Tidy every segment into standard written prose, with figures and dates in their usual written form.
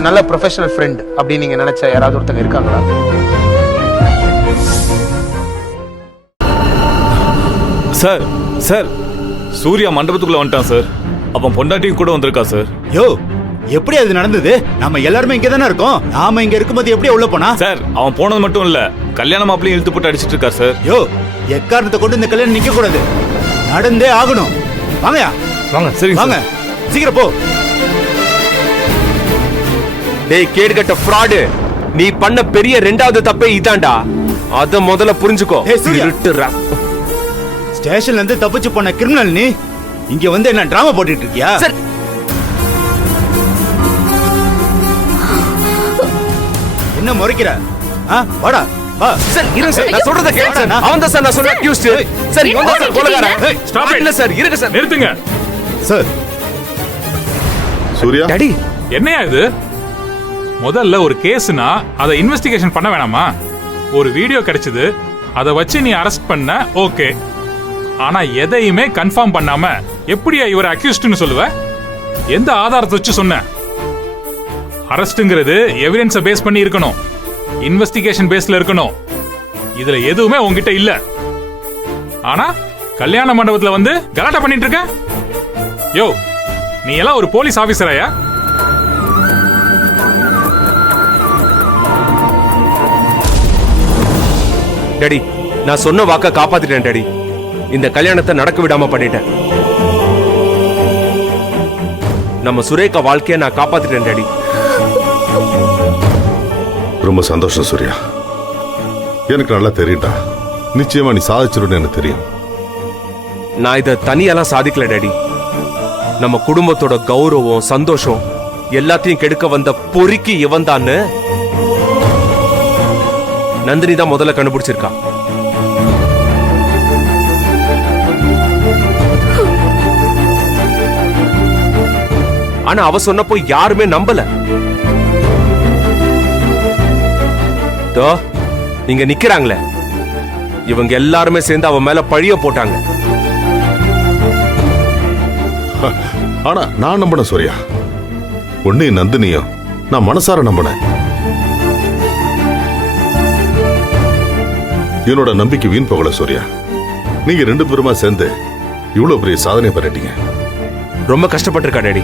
ஒரு நல்ல professional friend அப்படின்னு நீங்க நினைச்ச யாராவது ஒருத்தங்க இருக்காங்களா? சார் சார் சூர்யா மண்டபத்துக்குள்ள வந்துட்டான் சார். அப்ப பொண்டாட்டியும் கூட வந்திருக்கா சார். யோ, எப்படி அது நடந்தது? நாம எல்லாருமே இங்க தானே இருக்கோம். நாம இங்க இருக்கும்போது எப்படி உள்ள போனா? சார் அவன் போனது மட்டும் இல்ல, கல்யாண மாப்பிளையும் இழுத்து போட்டு அடிச்சிட்டு இருக்கா சார். யோ, எக்காரணத்தை கொண்டு இந்த கல்யாணம் நிக்க கூடாது, நடந்தே ஆகணும். வாங்கயா, வாங்க. சரி வாங்க, சீக்கிரம் போ. டேய் கேடுகட்ட ஃப்ராடு, நீ பண்ண பெரிய ரெண்டாவது தப்பே இதான்டா. அத முதல்ல புரிஞ்சுக்கோ. ஸ்டேஷன்ல இருந்து தப்பிச்சு போன கிரிமினல் நீ இங்க வந்து என்ன டிராமா போட்டுட்டு இருக்கியா? சார் என்ன முறைக்கிற? வாடா வா. சார் இருங்க சார், நான் சொல்றத கேளுங்க சார். அவன் தான் சார் நான் சொன்ன அக்யூஸ்ட். சார் இவன் தான் சார் கொலைகாரன். ஸ்டாப் இல்ல சார், இருங்க சார். நிறுத்துங்க சார். சூர்யா டாடி என்னையா இது? முதல்ல ஒரு கேஸ்னா அதை இன்வெஸ்டிகேஷன் பண்ண வேணாமா? ஒரு வீடியோ கிடைச்சது, அதை வச்சு நீ அரெஸ்ட் பண்ண, ஓகே. ஆனா எதையுமே கன்ஃபார்ம் பண்ணாம எப்படியா இவரை அக்யூஸ்ட்னு சொல்லுவ? எந்த ஆதாரத்தை வச்சு சொன்ன? அரெஸ்ட்ங்கிறது எவிடன்ஸை பேஸ் பண்ணி இருக்கணும், இன்வெஸ்டிகேஷன் பேஸ்ல இருக்கணும். இதுல எதுவுமே உங்ககிட்ட இல்ல. ஆனா கல்யாண மண்டபத்துல வந்து கலாட்டா பண்ணிட்டு இருக்க. யோ, நீ எல்லாம் ஒரு போலீஸ் ஆபீசராயா? டாடி, நான் சொன்ன வாக்க காப்பாத்திட்டேன் டாடி. இந்த கல்யாணத்தை நடக்க விடாம பண்ணிட்டேன். நம்ம சுரேகா வாழ்க்கையை நான் காப்பாத்திட்டேன் டாடி. ரொம்ப சந்தோஷம் சூர்யா. எனக்கு நல்லா தெரியும்டா, நிச்சயமா நீ சாதிச்சிருன்னு எனக்கு தெரியும். நான் இதை தனியெல்லாம் சாதிக்கல டாடி. நம்ம குடும்பத்தோட கௌரவம் சந்தோஷம் எல்லாத்தையும் கெடுக்க வந்த பொறுக்கி இவன் தான் நந்தினி தான் முதல்ல கண்டுபிடிச்சிருக்கா. ஆனா அவ சொன்னப்போ யாருமே நம்பல. இங்க நிக்கிறாங்களே இவங்க எல்லாருமே சேர்ந்து அவன் மேல பழிய போட்டாங்க. ஆனா நான் நம்பினேன் சூர்யா, உன்னையும் நந்தினியும் நான் மனசார நம்பினேன். என்னோட நம்பிக்கை வீண் போகல சூர்யா. நீங்க ரெண்டு பேருமா சேர்ந்து இவ்வளவு பெரிய சாதனை பண்ணிட்டீங்க. ரொம்ப கஷ்டப்பட்டிருக்கா டாடி.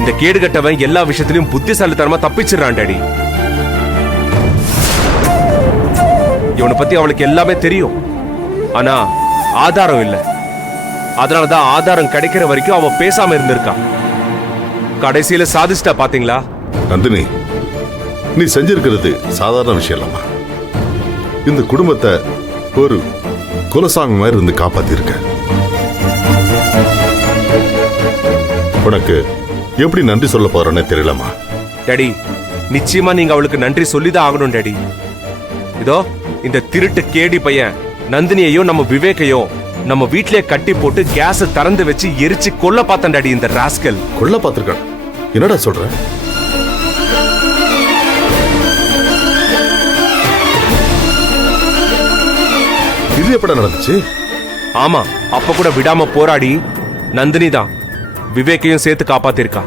இந்த கேடுகட்டவன் எல்லா விஷயத்திலும் புத்திசாலித்தனமா தப்பிச்சிடறான் டாடி. இவனை பத்தி அவளுக்கு எல்லாமே தெரியும், ஆனா ஆதாரம் இல்ல. அதனாலதான் ஆதாரம் கிடைக்கிற வரைக்கும் அவ பேசாம இருந்திருக்கான். கடைசியில சாதிச்சிட்டா பாத்தீங்களா? நந்தினி, நீ செஞ்சிருக்கிறது சாதாரண விஷயம் இல்லம்மா. இந்த குடும்பத்தை ஒரு குலசாமி மாதிரி இருந்து காப்பாத்திருக்க. உனக்கு எப்படி நன்றி சொல்ல போறேன்னு தெரியலமா. டாடி, நிச்சயமா நீங்க அவளுக்கு நன்றி சொல்லிதான் ஆகணும் டாடி. இதோ இந்த திருட்டு கேடி பையன் நந்தினியையும் நம்ம விவேக்கையும் நம்ம வீட்லயே கட்டி போட்டு கேஸ திறந்து வச்சு எரிச்சு கொல்ல பார்த்தேன் டாடி. இந்த ராஸ்கல் கொல்ல பார்த்திருக்கான். என்னடா சொல்ற? இது எப்படா நடந்துச்சு? ஆமா, அப்ப கூட விடாம போராடி நந்தினி தான் விவேக்கையும் சேர்த்து காப்பாத்திருக்கா.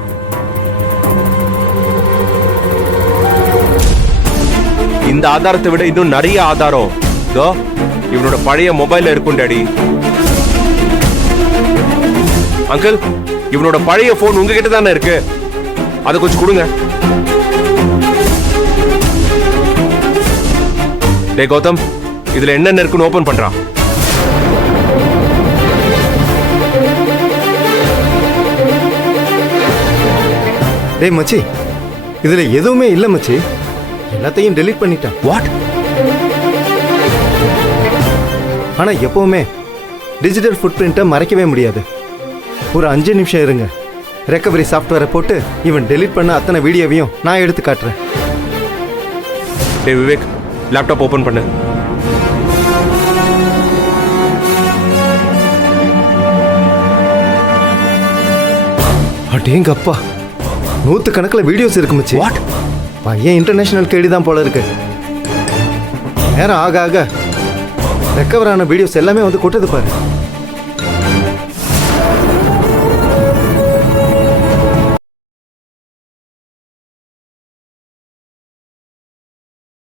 இந்த ஆதாரத்தை விட இன்னும் நிறைய ஆதாரம் இவனோட பழைய மொபைல்ல இருக்கும் டாடி. அங்கிள், இவனோட பழைய போன் உங்ககிட்ட தானே இருக்கு, அதை கொஞ்சம் கொடுங்க. டே கௌதம், இதுல என்னென்ன இருக்குன்னு ஓபன் பண்றான். டேய் மச்சி, இதுல எதுவுமே இல்ல மச்சி, எல்லாத்தையும் டெலீட் பண்ணிட்டான். வாட்? ஆனா எப்பவுமே டிஜிட்டல் ஃபுட் பிரிண்ட்டை மறைக்கவே முடியாது. ஒரு 5 நிமிஷம் இருங்க, ரெக்கவரி சாஃப்ட்வேரை போட்டு இவன் டெலீட் பண்ண அத்தனை வீடியோவையும் நான் எடுத்து காட்டுறேன். டே விவேக், லேப்டாப் ஓபன் பண்ணு. அடேங்கப்பா, 100 கணக்கில் வீடியோஸ் இருக்கு மச்சி. வாட்? பையன் இன்டர்நேஷனல் கேடி தான் போல இருக்கு. நேரம் ஆக ஆக ரெக்கவர் ஆன வீடியோஸ் எல்லாமே வந்து கொட்டது பாரு.